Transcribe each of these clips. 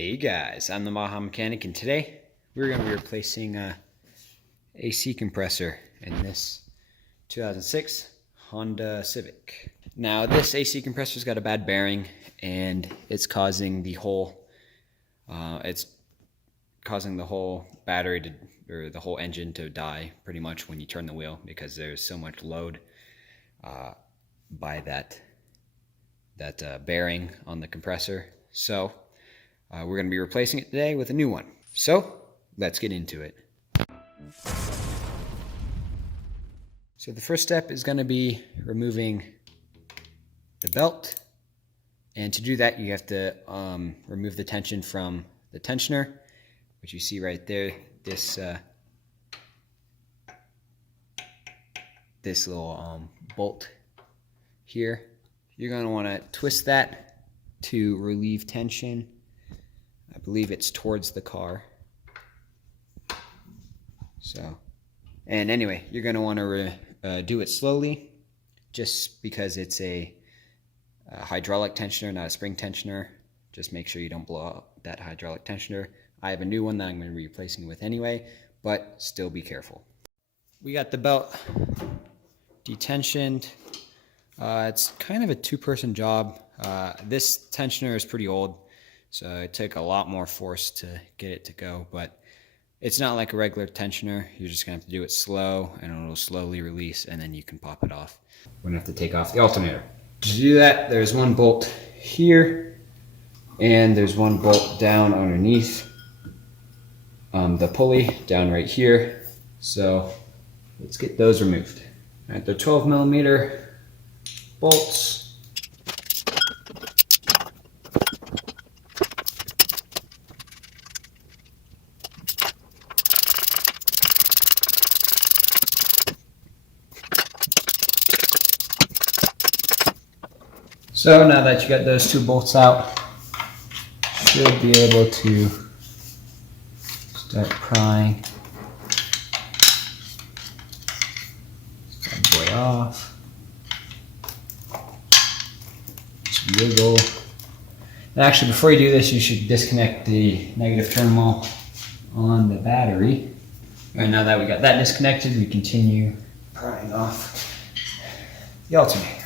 Hey guys, I'm the Maha Mechanic, and today we're going to be replacing AC compressor in this 2006 Honda Civic. Now this AC compressor's got a bad bearing, and it's causing the whole battery to, or the whole engine to die pretty much when you turn the wheel, because there's so much load by that bearing on the compressor. So we're going to be replacing it today with a new one. So let's get into it. So the first step is going to be removing the belt. And to do that, you have to remove the tension from the tensioner, which you see right there. This little bolt here. You're going to want to twist that to relieve tension. I believe it's towards the car. So, and anyway, you're going to want to do it slowly, just because it's a hydraulic tensioner, not a spring tensioner. Just make sure you don't blow up that hydraulic tensioner. I have a new one that I'm going to be replacing with anyway, but still be careful. We got the belt detensioned. It's kind of a two-person job. This tensioner is pretty old, so it took a lot more force to get it to go, but it's not like a regular tensioner. You're just gonna have to do it slow, and it'll slowly release, and then you can pop it off. We're gonna have to take off the alternator. To do that, there's one bolt here, and there's one bolt down underneath the pulley down right here. So let's get those removed. All right, they're 12mm bolts. So now that you got those two bolts out, you should be able to start prying this boy off. Just wiggle. And actually, before you do this, you should disconnect the negative terminal on the battery. And now that we got that disconnected, we continue prying off the alternator.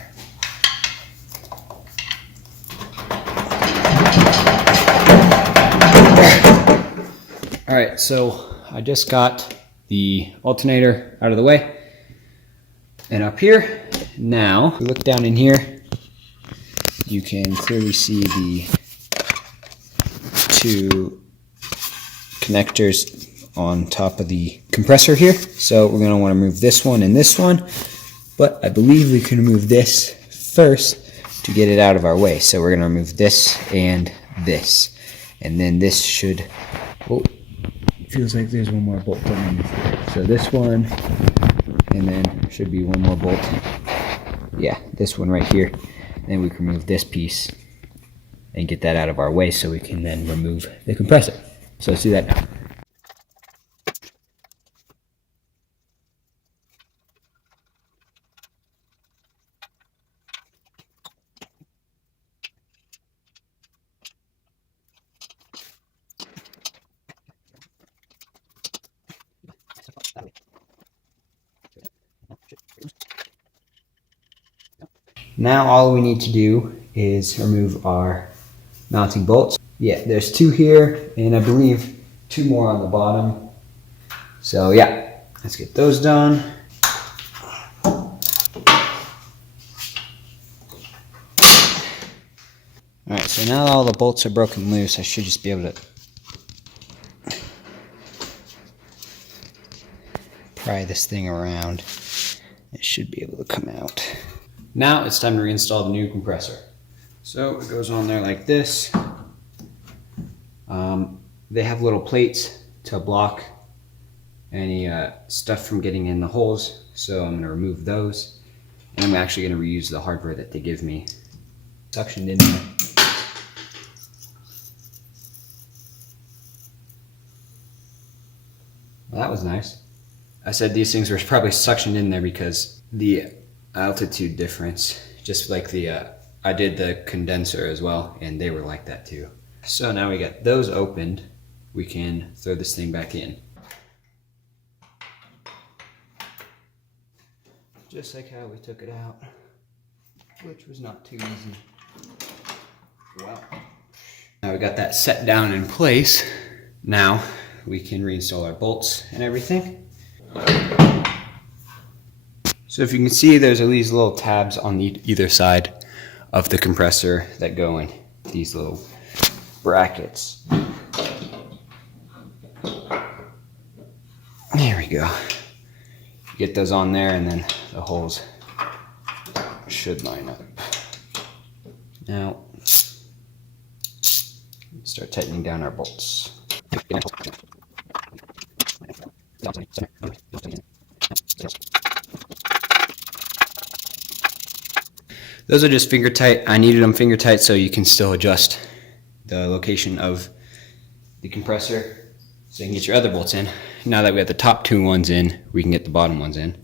Alright, so I just got the alternator out of the way. And up here, now, if we look down in here, you can clearly see the two connectors on top of the compressor here. So we're going to want to remove this one and this one. But I believe we can remove this first to get it out of our way. So we're going to remove this and this. And then this should... Oh, feels like there's one more bolt underneath there. So this one, and then should be one more bolt. Yeah, this one right here. Then we can remove this piece and get that out of our way, so we can then remove the compressor. So let's do that now. Now all we need to do is remove our mounting bolts. Yeah, there's two here, and I believe two more on the bottom. So yeah, let's get those done. Alright, so now all the bolts are broken loose, I should just be able to pry this thing around. It should be able to come out. Now it's time to reinstall the new compressor. So it goes on there like this. They have little plates to block any stuff from getting in the holes. So I'm going to remove those. And I'm actually going to reuse the hardware that they give me. Suctioned in there. Well, that was nice. I said these things were probably suctioned in there because the altitude difference, just like the I did the condenser as well, and they were like that too. So now we got those opened, we can throw this thing back in. Just like how we took it out, which was not too easy. Wow. Now we got that set down in place. Now we can reinstall our bolts and everything. So if you can see, there's these little tabs on either side of the compressor that go in these little brackets. There we go. You get those on there and then the holes should line up. Now, start tightening down our bolts. Those are just finger tight. I needed them finger tight so you can still adjust the location of the compressor so you can get your other bolts in. Now that we have the top two ones in, we can get the bottom ones in.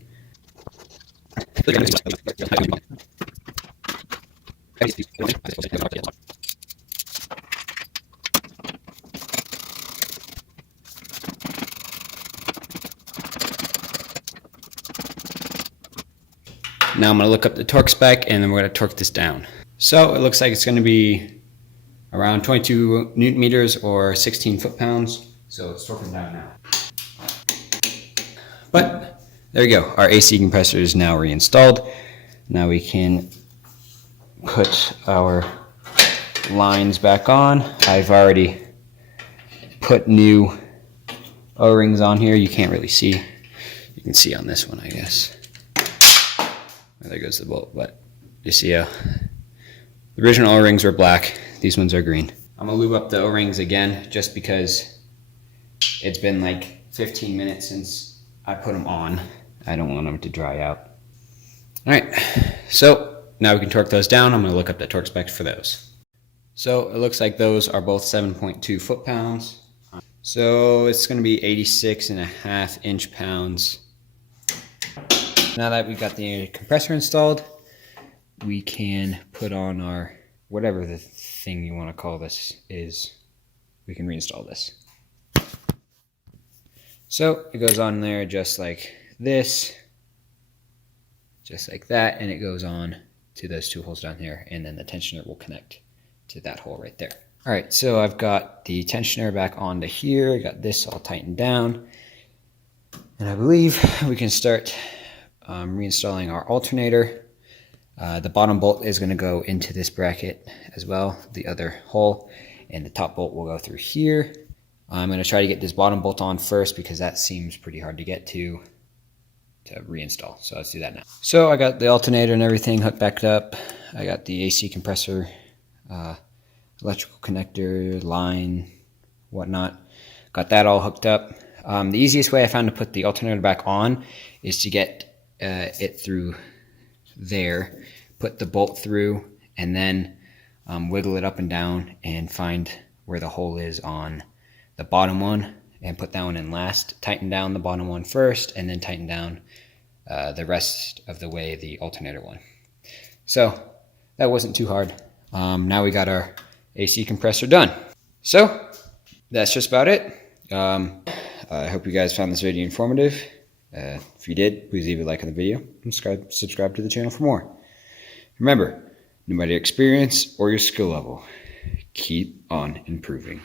Now I'm going to look up the torque spec and then we're going to torque this down. So it looks like it's going to be around 22 newton meters or 16 foot-pounds. So it's torquing down now. But there we go. Our AC compressor is now reinstalled. Now we can put our lines back on. I've already put new O-rings on here. You can't really see. You can see on this one, I guess. There goes the bolt, but you see how the original O-rings were black. These ones are green. I'm gonna lube up the O-rings again just because it's been like 15 minutes since I put them on. I don't want them to dry out. All right, so now we can torque those down. I'm gonna look up the torque specs for those. So it looks like those are both 7.2 foot-pounds. So it's gonna be 86.5 inch-pounds. Now that we've got the compressor installed, we can put on our, whatever the thing you want to call this is, we can reinstall this. So it goes on there just like this, just like that, and it goes on to those two holes down here, and then the tensioner will connect to that hole right there. All right, so I've got the tensioner back onto here, I got this all tightened down, and I believe we can start reinstalling our alternator. The bottom bolt is going to go into this bracket as well, the other hole, and the top bolt will go through here. I'm going to try to get this bottom bolt on first because that seems pretty hard to get to reinstall. So let's do that now. So I got the alternator and everything hooked back up. I got the AC compressor, electrical connector, line, whatnot. Got that all hooked up. The easiest way I found to put the alternator back on is to get it through there, put the bolt through, and then wiggle it up and down and find where the hole is on the bottom one and put that one in last. Tighten down the bottom one first and then tighten down the rest of the way the alternator one. So that wasn't too hard. Now we got our AC compressor done. So that's just about it. I hope you guys found this video informative. If you did, please leave a like on the video and subscribe to the channel for more. Remember, no matter your experience or your skill level, keep on improving.